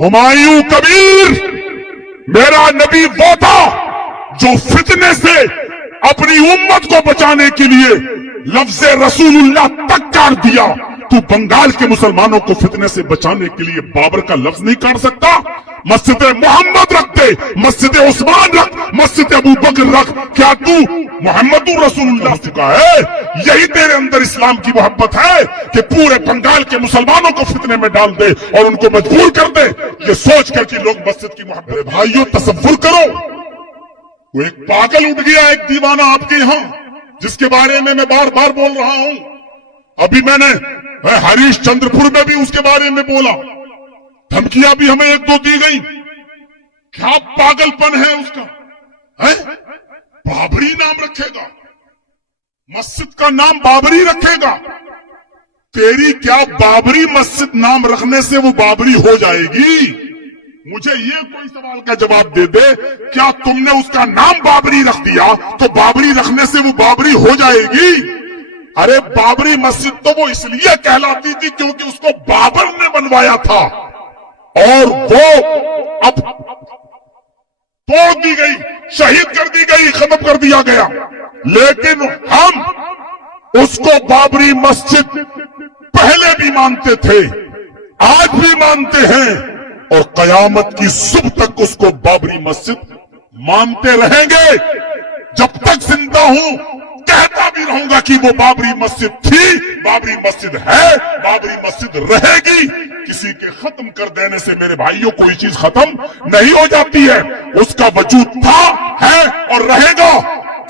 हुमायूं कबीर मेरा नबी वो था जो फितने से अपनी उम्मत को बचाने के लिए लफ्ज रसूलुल्लाह तक काट दिया। तू बंगाल के मुसलमानों को फितने से बचाने के लिए बाबर का लफ्ज नहीं काट सकता? मस्जिद मोहम्मद रख दे, मस्जिद उस्मान रख, मस्जिद अबू बकर रख। क्या तू मोहम्मद रसूलुल्लाह चुका है? यही तेरे अंदर इस्लाम की मोहब्बत है कि पूरे बंगाल के मुसलमानों को फितने में डाल दे और उनको मजबूर कर दे, ये सोच कर कि लोग मस्जिद की मोहब्बत। भाइयों तसव्वुर करो, वो एक पागल उठ गया, एक दीवाना आपके यहां, जिसके बारे में मैं बार बार बोल रहा हूं। अभी मैंने हरीश चंद्रपुर में भी उसके बारे में बोला, धमकियां भी हमें एक दो दी गई। क्या पागलपन है उसका, है? बाबरी नाम रखेगा, मस्जिद का नाम बाबरी रखेगा। तेरी क्या बाबरी मस्जिद नाम रखने से वो बाबरी हो जाएगी? मुझे ये कोई सवाल का जवाब दे दे, क्या तुमने उसका नाम बाबरी रख दिया तो बाबरी रखने से वो बाबरी हो जाएगी? अरे बाबरी मस्जिद तो वो इसलिए कहलाती थी क्योंकि उसको बाबर ने बनवाया था और वो अब तोड़ दी गई, शहीद कर दी गई, खत्म कर दिया गया। लेकिन हम उसको बाबरी मस्जिद पहले भी मानते थे, आज भी मानते हैं और कयामत की सुबह तक उसको बाबरी मस्जिद मानते रहेंगे। जब तक जिंदा हूं कहता भी रहूंगा कि वो बाबरी मस्जिद थी, बाबरी मस्जिद है, बाबरी मस्जिद रहेगी। किसी के खत्म कर देने से मेरे भाइयों कोई चीज खत्म नहीं हो जाती है, उसका वजूद था, है और रहेगा।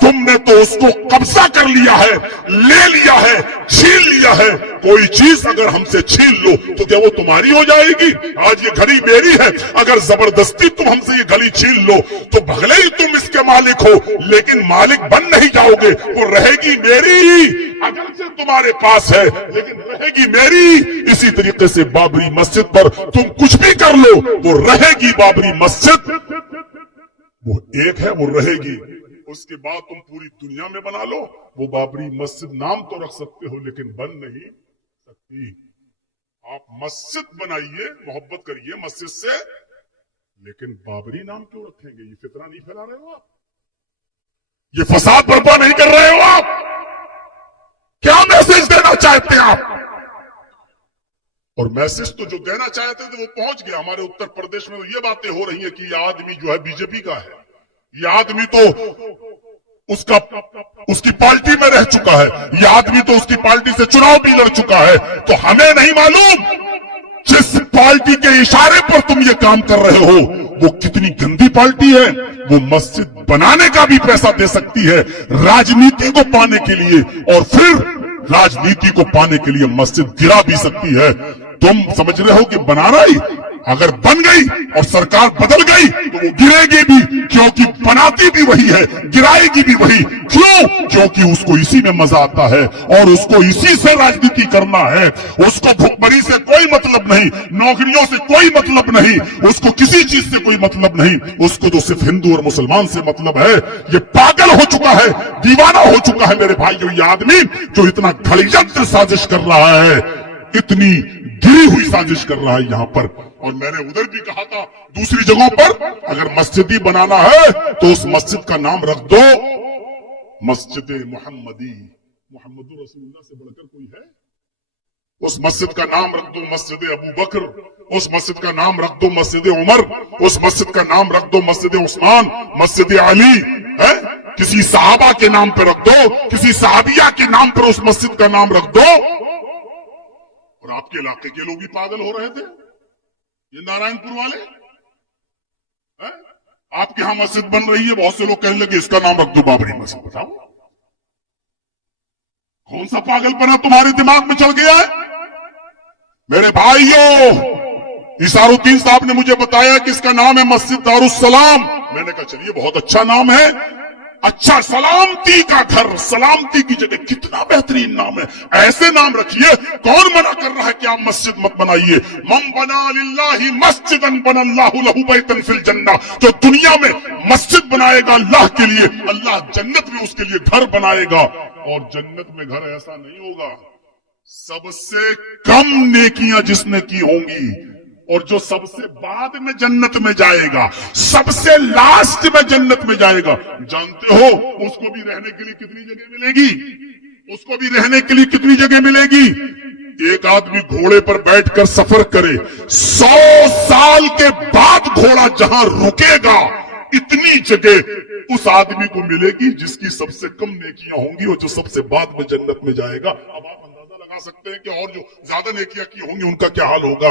तुमने तो उसको कब्जा कर लिया है, ले लिया है, छीन लिया है। कोई चीज अगर हमसे छीन लो तो क्या वो तुम्हारी हो जाएगी? आज ये घड़ी मेरी है, अगर जबरदस्ती तुम हमसे ये घड़ी छीन लो तो भले ही तुम इसके मालिक हो, लेकिन मालिक बन नहीं जाओगे, वो रहेगी मेरी। अगर से तुम्हारे पास है लेकिन रहेगी मेरी। इसी तरीके से बाबरी मस्जिद पर तुम कुछ भी कर लो, वो रहेगी बाबरी मस्जिद, वो एक है, वो रहेगी। उसके बाद तुम पूरी दुनिया में बना लो, वो बाबरी मस्जिद नाम तो रख सकते हो लेकिन बन नहीं सकती। आप मस्जिद बनाइए, मोहब्बत करिए मस्जिद से, लेकिन बाबरी नाम क्यों रखेंगे? ये फितना नहीं फैला रहे हो आप? ये फसाद बर्पा नहीं कर रहे हो आप? क्या मैसेज देना चाहते हैं आप? और मैसेज तो जो देना चाहते थे वो पहुंच गया। हमारे उत्तर प्रदेश में तो ये बातें हो रही है कि ये आदमी जो है बीजेपी का है, ये आदमी तो उसकी पार्टी में रह चुका है, ये आदमी तो उसकी पार्टी से चुनाव भी लड़ चुका है। तो हमें नहीं मालूम जिस पार्टी के इशारे पर तुम ये काम कर रहे हो वो कितनी गंदी पार्टी है। वो मस्जिद बनाने का भी पैसा दे सकती है राजनीति को पाने के लिए, और फिर राजनीति को पाने के लिए मस्जिद गिरा भी सकती है। तुम समझ रहे हो कि बना रही, अगर बन गई और सरकार बदल गई तो वो गिरेगी भी, क्योंकि बनाती भी वही है, गिराएगी भी वही। क्यों? क्योंकि उसको इसी में मजा आता है और उसको इसी से राजनीति करना है। उसको भुखमरी से कोई मतलब नहीं, नौकरियों से कोई मतलब नहीं, उसको किसी चीज से कोई मतलब नहीं, उसको तो सिर्फ हिंदू और मुसलमान से मतलब है। ये पागल हो चुका है, दीवाना हो चुका है मेरे भाइयों ये आदमी, जो इतना घड़ीयंत्र साजिश कर रहा है, इतनी गिरी हुई साजिश कर रहा है यहाँ पर। और मैंने उधर भी कहा था दूसरी जगहों पर, अगर मस्जिद ही बनाना है तो उस मस्जिद का नाम रख दो मस्जिद मोहम्मदी। मोहम्मद रसूलुल्लाह से बढ़कर कोई है? उस मस्जिद का नाम रख दो मस्जिद अबू बकर, उस मस्जिद का नाम रख दो मस्जिद उमर, उस मस्जिद का नाम रख दो मस्जिद उस्मान, मस्जिद अली, है? किसी सहाबा के नाम पर रख दो, किसी सहाबिया के नाम पर उस मस्जिद का नाम रख दो। और आपके इलाके के लोग भी पागल हो रहे थे, ये नारायणपुर वाले, है? आपके यहां मस्जिद बन रही है, बहुत से लोग कहने लगे इसका नाम रख दो बाबरी मस्जिद। बताओ कौन सा पागलपना तुम्हारे दिमाग में चल गया है? मेरे भाइयों, इसारुद्दीन साहब ने मुझे बताया कि इसका नाम है मस्जिद दारुस्सलाम। मैंने कहा चलिए बहुत अच्छा नाम है, अच्छा सलामती का घर, सलामती की जगह, कितना बेहतरीन नाम है, ऐसे नाम रखिए। कौन मना कर रहा है कि आप मस्जिद मत बनाइए? मम बना लिल्लाहि मस्जिदन बनल्लाहु लहु बैतन फिल जन्नह, जो दुनिया में मस्जिद बनाएगा अल्लाह के लिए, अल्लाह जन्नत में उसके लिए घर बनाएगा। और जन्नत में घर ऐसा नहीं होगा, सबसे कम नेकियां जिसने की होंगी और जो सबसे बाद में जन्नत में जाएगा, सबसे लास्ट में जन्नत में जाएगा, जानते हो उसको भी रहने के लिए कितनी जगह मिलेगी? उसको भी रहने के लिए कितनी जगह मिलेगी? एक आदमी घोड़े पर बैठकर सफर करे, 100 साल के बाद घोड़ा जहां रुकेगा, इतनी जगह उस आदमी को मिलेगी जिसकी सबसे कम नेकियां होंगी और जो सबसे बाद में जन्नत में जाएगा। अब आप अंदाजा लगा सकते हैं कि और जो ज्यादा नेकियां की होंगी उनका क्या हाल होगा।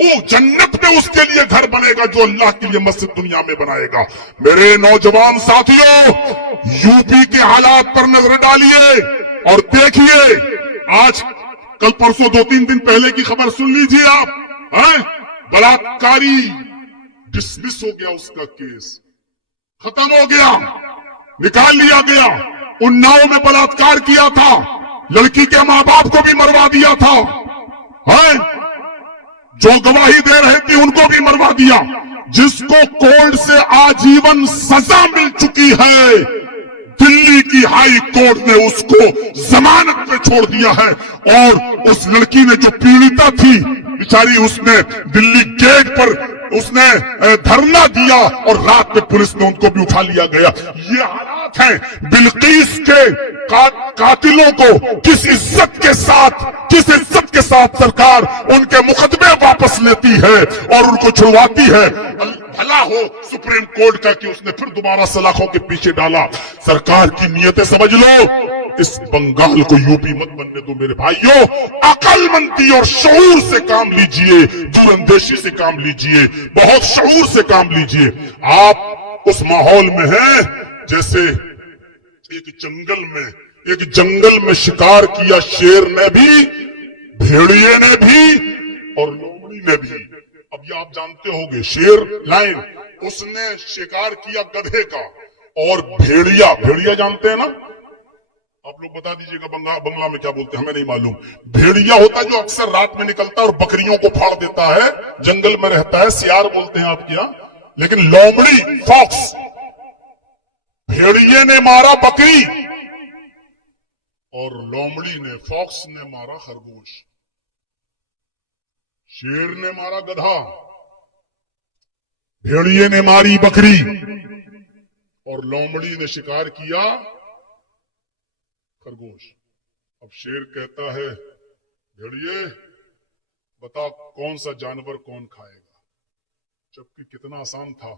वो जन्नत में उसके लिए घर बनेगा जो अल्लाह के लिए मस्जिद दुनिया में बनाएगा। मेरे नौजवान साथियों, यूपी के हालात पर नजर डालिए और देखिए, आज कल परसों 2-3 दिन पहले की खबर सुन लीजिए आप। बलात्कारी डिसमिस हो गया, उसका केस खत्म हो गया, निकाल लिया गया। उन्नाव में बलात्कार किया था, लड़की के मां बाप को भी मरवा दिया था, जो गवाही दे रहे थे उनको भी मरवा दिया। जिसको कोर्ट से आजीवन सजा मिल चुकी है, दिल्ली की हाई कोर्ट ने उसको जमानत पे छोड़ दिया है। और उस लड़की ने जो पीड़िता थी बेचारी, उसने दिल्ली गेट पर उसने धरना दिया और रात में पुलिस ने उनको भी उठा लिया गया। ये हालात हैं। बिल्कीस के कातिलों को किस इज्जत के साथ सरकार उनके मुकदमे वापस लेती है और उनको छुड़वाती है। भला हो सुप्रीम कोर्ट का कि उसने फिर दोबारा सलाखों के पीछे डाला। सरकार की नीयतें समझ लो। इस बंगाल को यूपी मत बनने दो मेरे भाइयों। अकलमंदी और शऊर से काम लीजिए, दूरंदेशी से काम लीजिए, बहुत शऊर से काम लीजिए। आप उस माहौल में हैं जैसे एक जंगल में शिकार किया शेर ने भी, भेड़िए ने भी और लोमड़ी ने भी। अब ये आप जानते होंगे, शेर लाइन उसने शिकार किया गधे का, और भेड़िया जानते हैं ना? आप लोग बता दीजिएगा बंगला में क्या बोलते हैं, हमें नहीं मालूम। भेड़िया होता है जो अक्सर रात में निकलता है और बकरियों को फाड़ देता है, जंगल में रहता है, सियार बोलते हैं आपके यहां। लेकिन लोमड़ी, फॉक्स, भेड़िए ने मारा बकरी और लोमड़ी ने, फॉक्स ने मारा खरगोश। शेर ने मारा गधा, भेड़िए ने मारी बकरी और लोमड़ी ने शिकार किया खरगोश। अब शेर कहता है, भेड़िए बता कौन सा जानवर कौन खाएगा? जबकि कितना आसान था,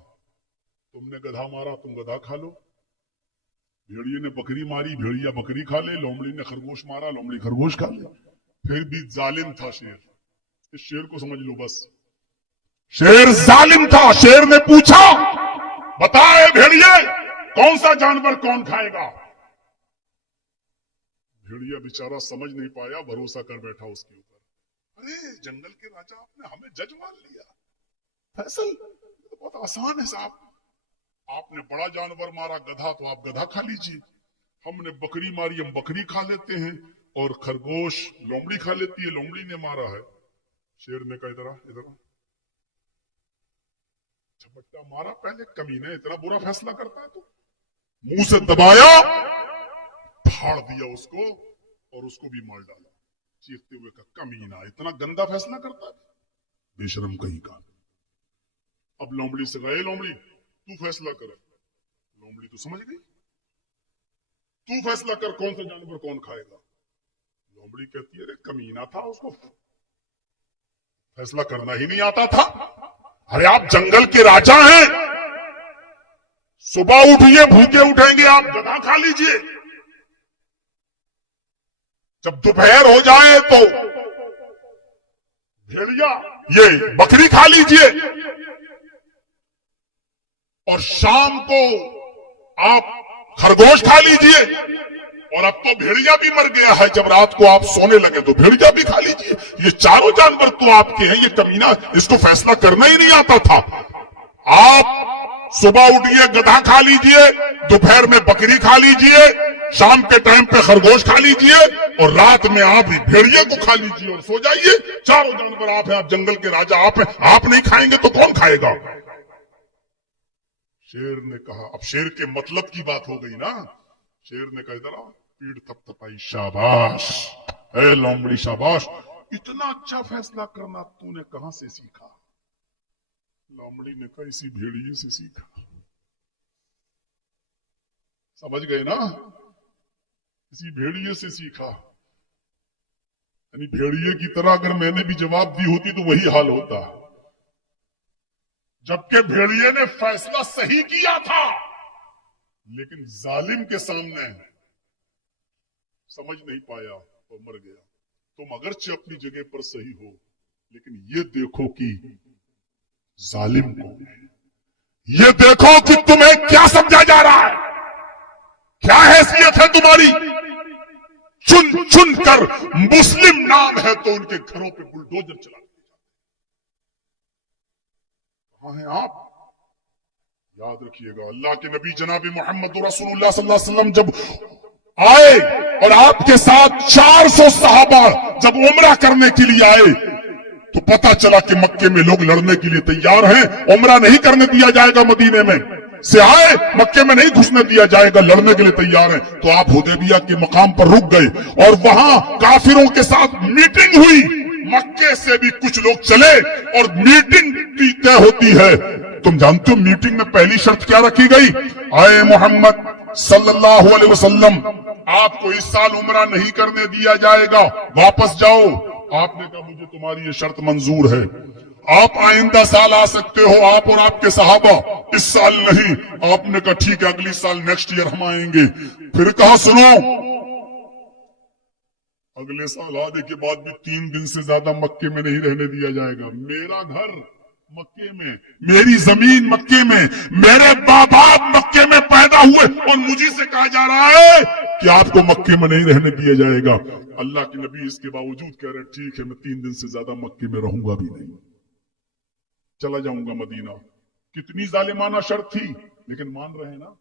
तुमने गधा मारा, तुम गधा खा लो। भेड़िए ने बकरी मारी, भेड़िया बकरी खा ले। लोमड़ी ने खरगोश मारा, लोमड़ी खरगोश खा ले। फिर भी जालिम था शेर। इस शेर को समझ लो बस, शेर जालिम था। शेर ने पूछा, बताए भेड़िए कौन सा जानवर कौन खाएगा? भेड़िया बेचारा समझ नहीं पाया, भरोसा कर बैठा उसके ऊपर। अरे जंगल के राजा, आपने हमें जज मान लिया, फैसल तो बहुत आसान है साहब। आपने बड़ा जानवर मारा गधा, तो आप गधा खा लीजिए। हमने बकरी मारी, हम बकरी खा लेते हैं, और खरगोश लोमड़ी खा लेती है, लोमड़ी ने मारा है। शेर ने कहा, इधर झपट्टा मारा, पहले कमीने इतना बुरा फैसला करता है तो मुंह से दबाया, फाड़ दिया उसको और उसको भी मार डाला, चीखते हुए का कमीना, इतना गंदा फैसला करता है, बेशरम कहीं का। अब लोमड़ी से गए, लोमड़ी तू फैसला कर। लोमड़ी तो समझ गई, तू फैसला कर कौन सा जानवर कौन खाएगा। लोमड़ी कहती है, अरे कमीना था, उसको फैसला करना ही नहीं आता था। अरे आप जंगल के राजा हैं, सुबह उठिए, भूखे उठेंगे आप, गधा खा लीजिए। जब दोपहर हो जाए तो भेड़िया ये बकरी खा लीजिए, और शाम को आप खरगोश खा लीजिए। और अब तो भेड़िया भी मर गया है, जब रात को आप सोने लगे तो भेड़िया भी खा लीजिए। ये चारों जानवर तो आपके हैं, ये कमीना इसको फैसला करना ही नहीं आता था। आप सुबह उठिए गधा खा लीजिए, दोपहर में बकरी खा लीजिए, शाम के टाइम पे खरगोश खा लीजिए, और रात में आप भेड़िए को खा लीजिए और सो जाइए। चारों जानवर आप हैं, आप जंगल के राजा आप हैं, आप नहीं खाएंगे तो कौन खाएगा? शेर ने कहा, अब शेर के मतलब की बात हो गई ना। शेर ने कहा, इधर आओ, पीठ थपथपाई, शाबाश है लोमड़ी शाबाश, इतना अच्छा फैसला करना तूने कहां से सीखा? लोमड़ी ने कहा इसी भेड़िए से सीखा। समझ गए ना? इसी भेड़िए से सीखा। यानी भेड़िए की तरह अगर मैंने भी जवाब दी होती तो वही हाल होता, जबकि भेड़िए ने फैसला सही किया था, लेकिन जालिम के सामने समझ नहीं पाया और मर गया। तुम अगरचे अपनी जगह पर सही हो, लेकिन ये देखो कि जालिम कौन है, ये देखो कि तुम्हें क्या समझा जा रहा है, क्या हैसियत है तुम्हारी। चुन चुन कर मुस्लिम नाम है तो उनके घरों पे बुलडोजर चला दिया जाता है। कहां हैं आप? याद रखिएगा, अल्लाह के नबी जनाब मोहम्मद रसूलुल्लाह सल्लल्लाहु अलैहि वसल्लम जब आए और आपके साथ 400 सहाबा जब उम्रा करने के लिए आए, तो पता चला कि मक्के में लोग लड़ने के लिए तैयार हैं। उम्रा नहीं करने दिया जाएगा, मदीने में से आए, मक्के में नहीं घुसने दिया जाएगा, लड़ने के लिए तैयार हैं। तो आप हुदैबिया के मकाम पर रुक गए और वहां काफिरों के साथ मीटिंग हुई। मक्के से भी कुछ लोग चले और मीटिंग तय होती है। तुम जानते हो मीटिंग में पहली शर्त क्या रखी गई? आए मोहम्मद सल्लल्लाहु अलैहि वसल्लम, आपको इस साल उम्रा नहीं करने दिया जाएगा, वापस जाओ। आपने कहा मुझे तुम्हारी ये शर्त मंजूर है, आप आइंदा साल आ सकते हो, आप और आपके सहाबा, इस साल नहीं। आपने कहा ठीक है, अगली साल नेक्स्ट ईयर हम आएंगे। फिर कहा सुनो, अगले साल आने के बाद भी 3 दिन से ज्यादा मक्के में नहीं रहने दिया जाएगा। मेरा घर मक्के में, मेरी जमीन मक्के में, मेरे बाप मक्के में पैदा हुए, और मुझे से कहा जा रहा है कि आपको मक्के में नहीं रहने दिया जाएगा। अल्लाह के नबी इसके बावजूद कह रहे ठीक है, मैं 3 दिन से ज्यादा मक्के में रहूंगा भी नहीं, चला जाऊंगा मदीना। कितनी जालिमाना शर्त थी, लेकिन मान रहे हैं ना,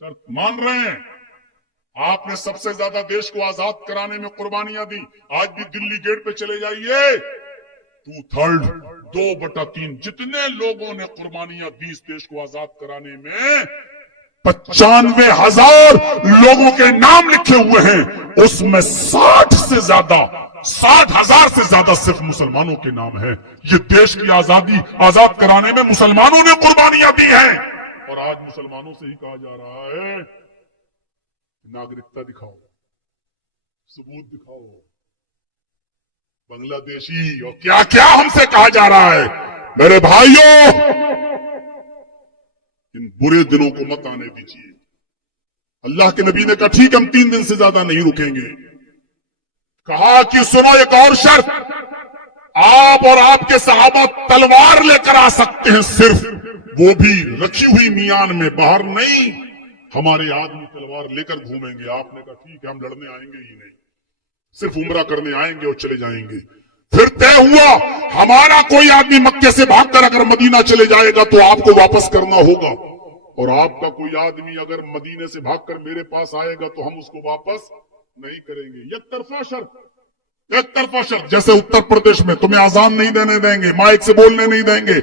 शर्त मान रहे हैं। आपने सबसे ज्यादा देश को आजाद कराने में कुर्बानियां दी। आज भी दिल्ली गेट पे चले जाइए, 2/3 2/3 जितने लोगों ने कुर्बानियां दी इस देश को आजाद कराने में, 95,000 लोगों के नाम लिखे हुए हैं। उसमें 60,000 से ज्यादा सिर्फ मुसलमानों के नाम है। ये देश की आजादी आजाद कराने में मुसलमानों ने कुर्बानियां दी हैं। और आज मुसलमानों से ही कहा जा रहा है नागरिकता दिखाओ, सबूत दिखाओ, बांग्लादेशी और क्या क्या हमसे कहा जा रहा है। मेरे भाइयों, इन बुरे दिनों को मत आने दीजिए। अल्लाह के नबी ने कहा ठीक हम 3 दिन से ज्यादा नहीं रुकेंगे। कहा कि सुनो एक और शर्त, आप और आपके सहाबा तलवार लेकर आ सकते हैं, सिर्फ वो भी रखी हुई मियान में, बाहर नहीं। हमारे आदमी तलवार लेकर घूमेंगे। आपने कहा ठीक है, हम लड़ने आएंगे ही नहीं, सिर्फ उम्रा करने आएंगे और चले जाएंगे। फिर तय हुआ हमारा कोई आदमी मक्के से भागकर अगर मदीना चले जाएगा तो आपको वापस करना होगा, और आपका कोई आदमी अगर मदीने से भागकर मेरे पास आएगा तो हम उसको वापस नहीं करेंगे। एक तरफा शर्त। जैसे उत्तर प्रदेश में तुम्हें आजान नहीं देने देंगे, माइक से बोलने नहीं देंगे,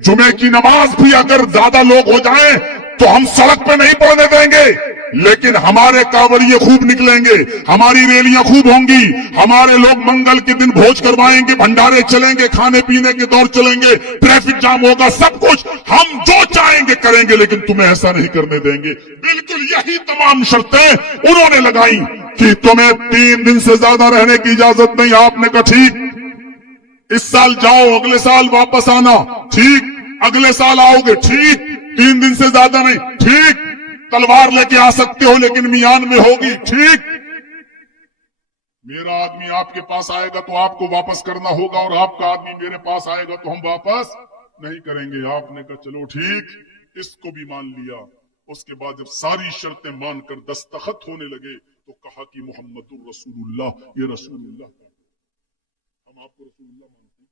जुमे की नमाज भी अगर ज्यादा लोग हो जाएं तो हम सड़क पे नहीं पड़ने देंगे, लेकिन हमारे कांवरिये खूब निकलेंगे, हमारी रैलियां खूब होंगी, हमारे लोग मंगल के दिन भोज करवाएंगे, भंडारे चलेंगे, खाने पीने के दौर चलेंगे, ट्रैफिक जाम होगा, सब कुछ हम जो चाहेंगे करेंगे, लेकिन तुम्हें ऐसा नहीं करने देंगे। बिल्कुल यही तमाम शर्तें उन्होंने लगाई कि तुम्हें 3 दिन से ज्यादा रहने की इजाजत नहीं। आपने कहा ठीक, इस साल जाओ, अगले साल वापस आना, ठीक, अगले साल आओगे, ठीक, 3 दिन से ज्यादा नहीं, ठीक, तलवार लेके आ सकते हो लेकिन मियान में होगी, ठीक, मेरा आदमी आपके पास आएगा तो आपको वापस करना होगा, और आपका आदमी मेरे पास आएगा तो हम वापस नहीं करेंगे। आपने कहा चलो ठीक, इसको भी मान लिया। उसके बाद जब सारी शर्तें मानकर दस्तखत होने लगे तो कहा कि मोहम्मदुर रसूलुल्लाह, ये रसूलुल्लाह, हम आपको रसूलुल्लाह मानते हैं,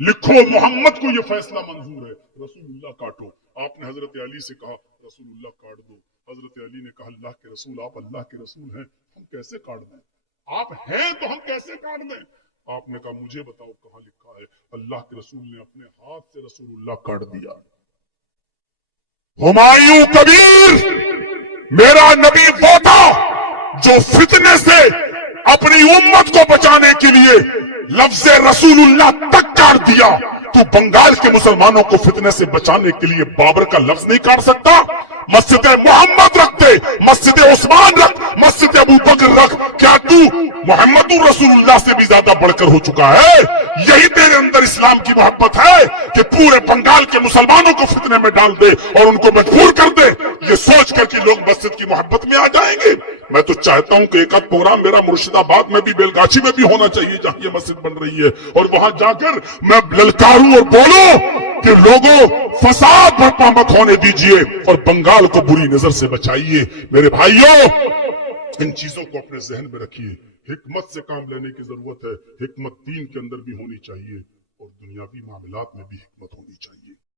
लिखो मोहम्मद को ये फैसला मंजूर है, रसूलुल्लाह काटो। आपने हजरत अली से कहा रसूलुल्लाह काट दो। हजरत अली ने कहा अल्लाह के रसूल, आप अल्लाह के रसूल हैं, हम कैसे काट दें? आप हैं तो हम कैसे काट दें? आपने कहा मुझे बताओ कहां लिखा है? अल्लाह के रसूल ने अपने हाथ से रसूलुल्लाह काट दिया। हुमायूं कबीर, मेरा नबी वो था जो फितने से अपनी उम्मत को बचाने के लिए लफ्ज रसूलुल्लाह तक काट दिया, तू बंगाल के मुसलमानों को फितने से बचाने के लिए बाबर का लफ्ज नहीं काट सकता? मस्जिद मोहम्मद रख दे, मस्जिद उस्मान रख, मस्जिद अबू बकर रख, क्या तू मोहम्मद रसूलुल्लाह से भी ज्यादा बढ़कर हो चुका है? यही तेरे अंदर इस्लाम की मोहब्बत है कि पूरे बंगाल के मुसलमानों को फितने में डाल दे और उनको मजबूर कर दे, ये सोच कर कि लोग मस्जिद की मोहब्बत में आ जाएंगे। मैं तो चाहता हूं कि एक आध प्रोग्राम मेरा मुर्शिदाबाद में भी, बेलगाछी में भी होना चाहिए जहां ये मस्जिद बन रही है, और वहां जाकर मैं ललकारूं और बोलूं कि लोगों फसाद बर्पा मत होने दीजिए और बंगाल को बुरी नजर से बचाइए। मेरे भाइयों, इन चीजों को अपने जहन में रखिए। हिकमत से काम लेने की जरूरत है। हिकमत दीन के अंदर भी होनी चाहिए और दुनियावी मामलात में भी हिकमत होनी चाहिए।